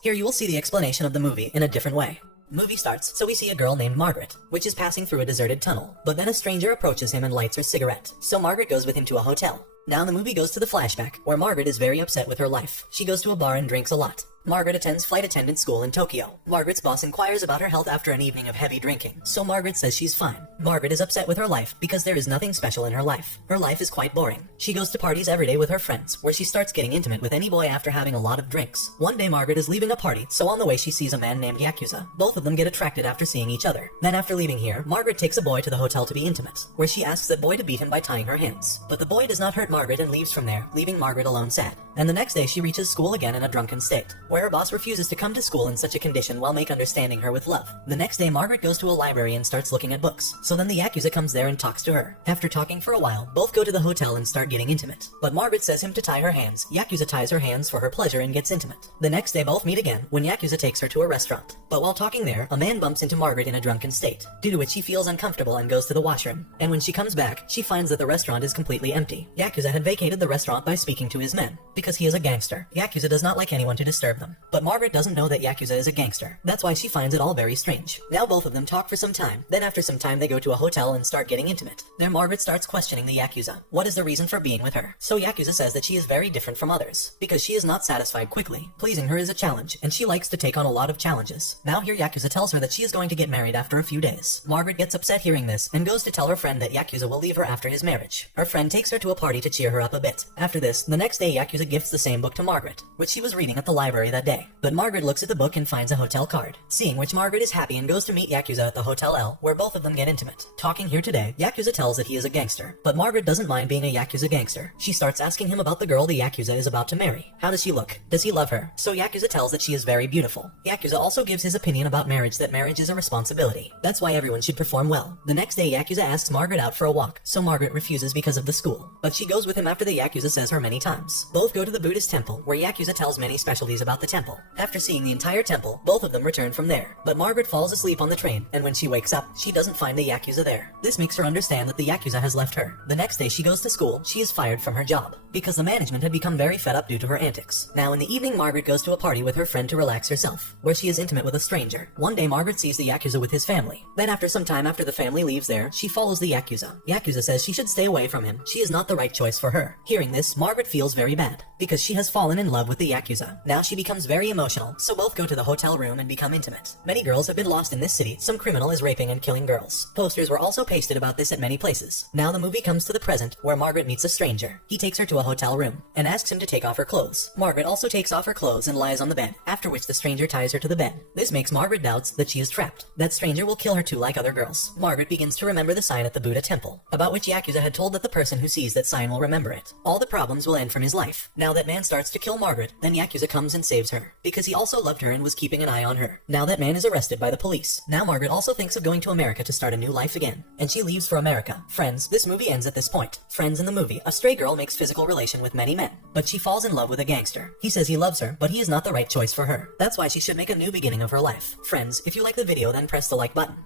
Here you will see the explanation of the movie in a different way. Movie starts, so we see a girl named Margaret, which is passing through a deserted tunnel, but then a stranger approaches him and lights her cigarette, so Margaret goes with him to a hotel. Now the movie goes to the flashback, where Margaret is very upset with her life. She goes to a bar and drinks a lot. Margaret attends flight attendant school in Tokyo. Margaret's boss inquires about her health after an evening of heavy drinking, so Margaret says she's fine. Margaret is upset with her life because there is nothing special in her life. Her life is quite boring. She goes to parties every day with her friends, where she starts getting intimate with any boy after having a lot of drinks. One day Margaret is leaving a party, so on the way she sees a man named Yakuza. Both of them get attracted after seeing each other. Then after leaving here, Margaret takes a boy to the hotel to be intimate, where she asks that boy to beat him by tying her hands. But the boy does not hurt Margaret and leaves from there, leaving Margaret alone sad. And the next day she reaches school again in a drunken state, where her boss refuses to come to school in such a condition while understanding her with love. The next day Margaret goes to a library and starts looking at books, so then the Yakuza comes there and talks to her. After talking for a while, both go to the hotel and start getting intimate. But Margaret says him to tie her hands. Yakuza ties her hands for her pleasure and gets intimate. The next day both meet again, when Yakuza takes her to a restaurant. But while talking there, a man bumps into Margaret in a drunken state, due to which she feels uncomfortable and goes to the washroom. And when she comes back, she finds that the restaurant is completely empty. Yakuza had vacated the restaurant by speaking to his men, because he is a gangster. Yakuza does not like anyone to disturb them. But Margaret doesn't know that Yakuza is a gangster. That's why she finds it all very strange. Now both of them talk for some time. Then after some time they go to a hotel and start getting intimate. There Margaret starts questioning the Yakuza. What is the reason for being with her? So Yakuza says that she is very different from others, because she is not satisfied quickly. Pleasing her is a challenge, and she likes to take on a lot of challenges. Now here Yakuza tells her that she is going to get married after a few days. Margaret gets upset hearing this, and goes to tell her friend that Yakuza will leave her after his marriage. Her friend takes her to a party to cheer her up a bit. After this, the next day Yakuza gifts the same book to Margaret, which she was reading at the library that day. But Margaret looks at the book and finds a hotel card. Seeing which Margaret is happy and goes to meet Yakuza at the Hotel L, where both of them get intimate. Talking here today, Yakuza tells that he is a gangster, but Margaret doesn't mind being a Yakuza gangster. She starts asking him about the girl the Yakuza is about to marry. How does she look? Does he love her? So Yakuza tells that she is very beautiful. Yakuza also gives his opinion about marriage, that marriage is a responsibility. That's why everyone should perform well. The next day Yakuza asks Margaret out for a walk, so Margaret refuses because of the school. But she goes with him after the Yakuza says her many times. Both go to the Buddhist temple, where Yakuza tells many specialties about the temple. After seeing the entire temple, both of them return from there. But Margaret falls asleep on the train, and when she wakes up, she doesn't find the Yakuza there. This makes her understand that the Yakuza has left her. The next day she goes to school. She is fired from her job, because the management had become very fed up due to her antics. Now in the evening Margaret goes to a party with her friend to relax herself, where she is intimate with a stranger. One day Margaret sees the Yakuza with his family. Then after some time after the family leaves there, she follows the Yakuza. Yakuza says she should stay away from him. She is not the right choice for her. Hearing this, Margaret feels very bad, because she has fallen in love with the Yakuza. Now she becomes very emotional, so both go to the hotel room and become intimate. Many girls have been lost in this city. Some criminal is raping and killing girls. Posters were also pasted about this at many places. Now the movie comes to the present, where Margaret meets a stranger. He takes her to a hotel room, and asks him to take off her clothes. Margaret also takes off her clothes and lies on the bed, after which the stranger ties her to the bed. This makes Margaret doubts that she is trapped. That stranger will kill her too like other girls. Margaret begins to remember the sign at the Buddha temple, about which Yakuza had told that the person who sees that sign will remember it. All the problems will end from his life. Now that man starts to kill Margaret, then Yakuza comes and saves her, because he also loved her and was keeping an eye on her. Now that man is arrested by the police. Now Margaret also thinks of going to America to start a new life again, and she leaves for America. Friends, this movie ends at this point. Friends, in the movie, a stray girl makes physical relation with many men, but she falls in love with a gangster. He says he loves her, but he is not the right choice for her. That's why she should make a new beginning of her life. Friends, if you like the video, then press the like button.